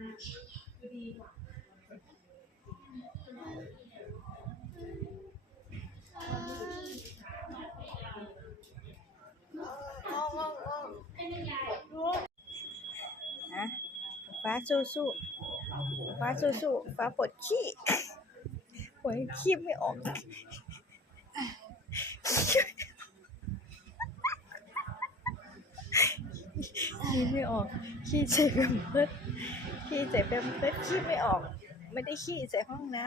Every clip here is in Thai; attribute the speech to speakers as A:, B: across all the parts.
A: นะฟ้าสู้สู้ฟ้าสู้สู้ฟ้าปวดขี้ปวดขี้ไม่ออกขี้ไม่ออกขี้ใส่แปมเพิด ขี้ใส่แปมเพิดขี้ไม่ออก ไม่ได้ขี้ใส่ห้องน้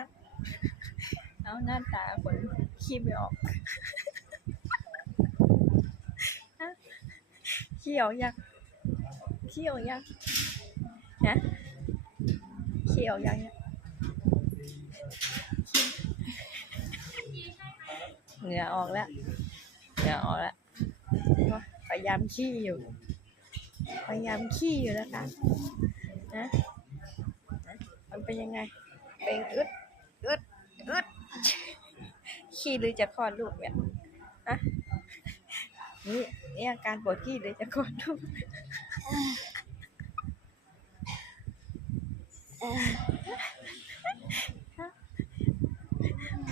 A: ำเอาหน้าตาคนขี้ไม่ออกขี้ออกยังขี้ออกยังฮะขี้ออกยังเหงื่อออกแล้วเหงื่อออกแล้วพยายามขี้อยู่ พยายามขี้อยู่นะคะนะ เป็นยังไง เป็นอึดอึดอึดขี้หรือจะคลอดลูกเนี่ยอะนี่นี่อาการปวดขี้หรือจะคลอดลูก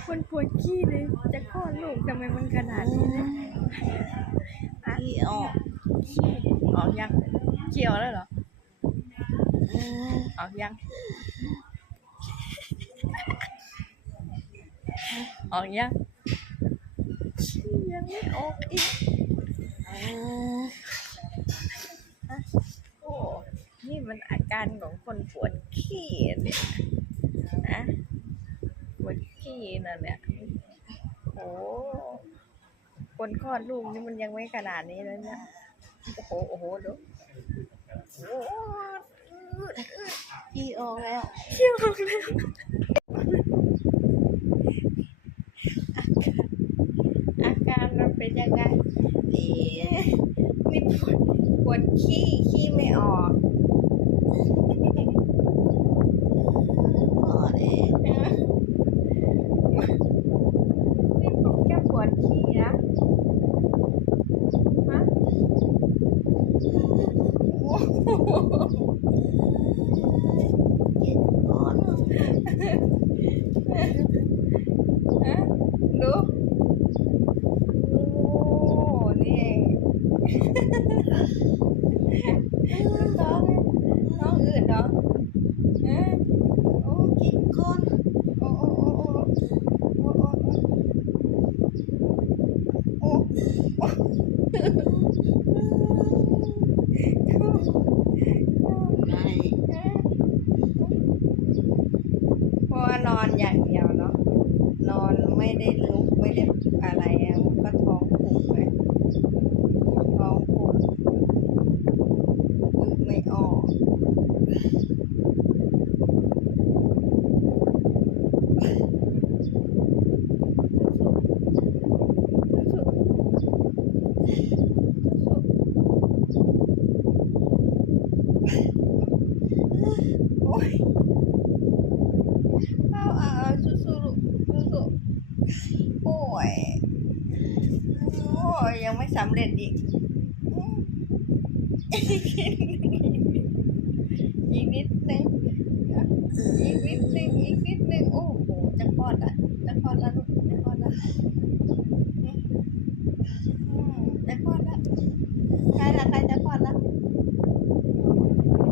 A: คนปวดขี้เลย จะคลอดลูกทำไมมันขนาดนี้เนี่ยอะออกขี้ออกยังขี้ออกแล้วเหรอออกยัง ออกยังขี้ยังไม่ออกอีกอะโอ้นี่มันอาการของคนปวดขี้เนี่ยนะปวดขี้นั่นเนี่ยโอ้คนคลอดลูกนี่มันยังไม่ขนาดนี้เลยเนี่ยโอ้โหโอ้โหดูโอ้โห
B: อีออกแล้ว
A: เขี้ยวออกแล้วอาการมันเป็นยังไงนี่มีปวดป วดขี้ขี้ไม่ออก
B: พอเลย
A: นะนี่ผมแค่ปวดขี้นะฮะโอ้โห
B: เจ็บคอแล้ว
A: ฮะดูโอ้นี่เอง น้องน้องอื่นเหรอฮะโอ้
B: กินคน
A: โอ้โอ้โอ้โอ้โอ้โอ้โอ้
B: ไง
A: เพราะว่านอนอย่างเดียวเนาะนอนไม่ได้ลุกไม่ได้อะไรอะมันก็ท้องผูกไหมท้องผูกอึไม่ออก โอ้ยเอาเอาเอาสู้ๆลูกสู้ๆโอ้ย โอ้ย ยัง ไม่สำเร็จอีกอีกนิดนึงอีกนิดนึงอีกนิดนึงโอ้โหจะคลอดละจะคลอดแล้วลูกจะคลอดแล้วจะคลอดแล้วใกล้ละใกล้จะคลอดแล้ว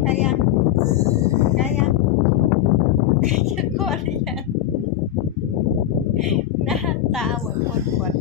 A: ใกล้ยังใกล้ยังใครจะคลอดหรือยังหน้าตาเหมือนคนปวด